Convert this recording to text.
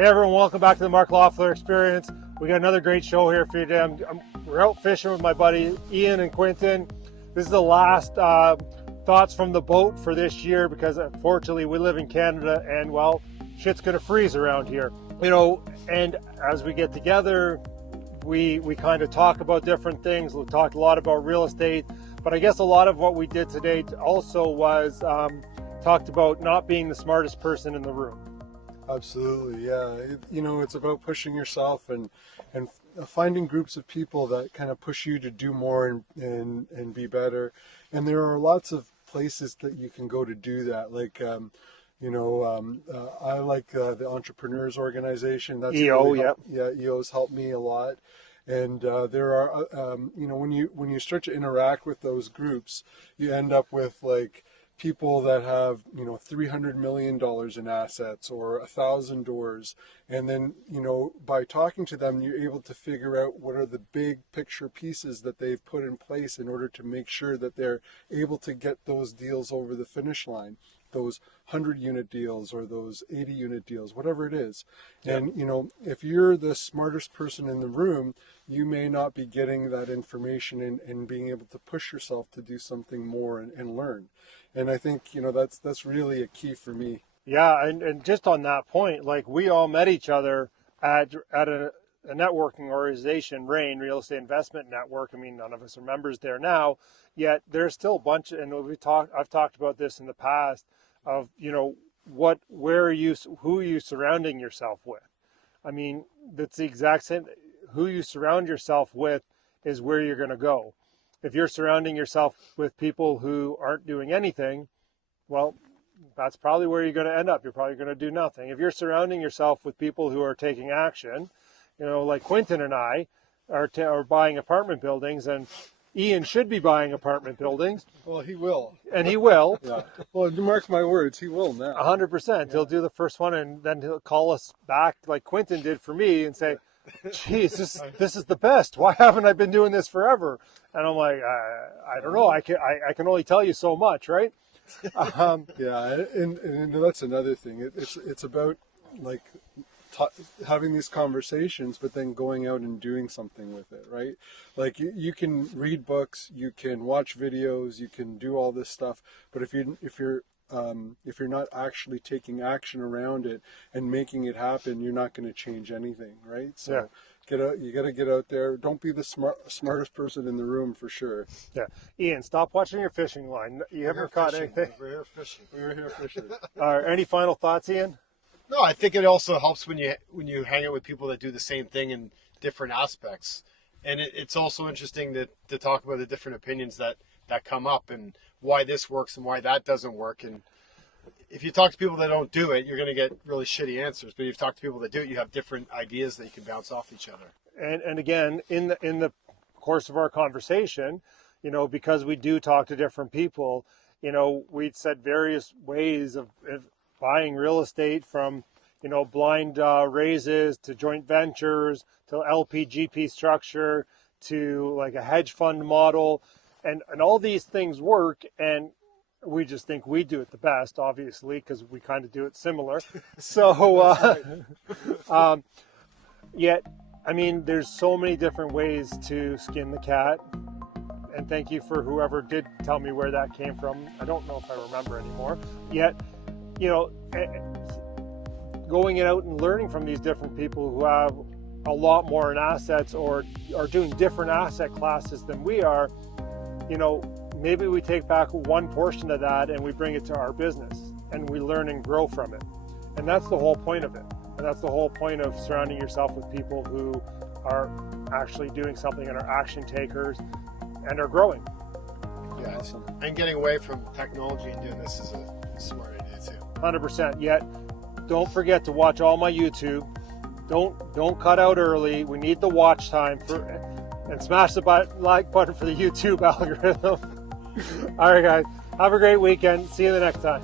Hey everyone, welcome back to the Mark Loeffler Experience. We got another great show here for you today. We're out fishing with my buddy Ian and Quentin. This is the last thoughts from the boat for this year because unfortunately we live in Canada and well, shit's gonna freeze around here. You know, and as we get together, we kind of talk about different things. We talked a lot about real estate, but I guess a lot of what we did today also was talked about not being the smartest person in the room. Absolutely, yeah. It's about pushing yourself and finding groups of people that kind of push you to do more and be better. And there are lots of places that you can go to do that. Like, I like the Entrepreneurs Organization. That's EO, really yeah. EO's helped me a lot. And there are, when you start to interact with those groups, you end up with like people that have, $300 million in assets or 1,000 doors. And then, by talking to them, you're able to figure out what are the big picture pieces that they've put in place in order to make sure that they're able to get those deals over the finish line, those 100-unit deals or those 80-unit deals, whatever it is. Yeah. And, if you're the smartest person in the room, you may not be getting that information and being able to push yourself to do something more and learn. And I think, that's really a key for me. Yeah, and just on that point, like we all met each other at a networking organization, RAIN, Real Estate Investment Network. I mean, none of us are members there now, yet there's still a bunch, and I've talked about this in the past, of, who are you surrounding yourself with? I mean, that's the exact same. Who you surround yourself with is where you're going to go. If you're surrounding yourself with people who aren't doing anything, well, that's probably where you're going to end up. You're probably going to do nothing. If you're surrounding yourself with people who are taking action, like Quentin and I are buying apartment buildings, and Ian should be buying apartment buildings. Well, he will. And he will. Yeah. Well, mark my words, he will now. 100%. Yeah. He'll do the first one, and then he'll call us back like Quentin did for me and say, geez, this is the best. Why haven't I been doing this forever? And I'm like, I don't know. I can only tell you so much, right? Yeah, and that's another thing. It's about like having these conversations, but then going out and doing something with it, right? Like you can read books, you can watch videos, you can do all this stuff, but if you're not actually taking action around it and making it happen, you're not going to change anything, right? So yeah. You got to get out there. Don't be the smartest person in the room for sure. Yeah. Ian, stop watching your fishing line. You haven't caught anything. We're here fishing. Any final thoughts, Ian? No, I think it also helps when you hang out with people that do the same thing in different aspects. And it's also interesting to talk about the different opinions that come up and why this works and why that doesn't work. And if you talk to people that don't do it, you're going to get really shitty answers. But if you talk to people that do it, you have different ideas that you can bounce off each other. And again, in the course of our conversation, because we do talk to different people, we'd said various ways of buying real estate, from blind raises to joint ventures to LP/GP structure to like a hedge fund model, and all these things work, and we just think we do it the best, obviously, because we kind of do it similar. So yet, I mean, there's so many different ways to skin the cat. And thank you for whoever did tell me where that came from. I don't know if I remember anymore. Yet, going out and learning from these different people who have a lot more in assets or are doing different asset classes than we are, maybe we take back one portion of that and we bring it to our business and we learn and grow from it. And that's the whole point of it. And that's the whole point of surrounding yourself with people who are actually doing something and are action takers and are growing. Yeah, awesome. And getting away from technology and doing this is a smart idea too. 100%. Yet, don't forget to watch all my YouTube. Don't cut out early. We need the watch time and smash the like button for the YouTube algorithm. All right, guys. Have a great weekend. See you the next time.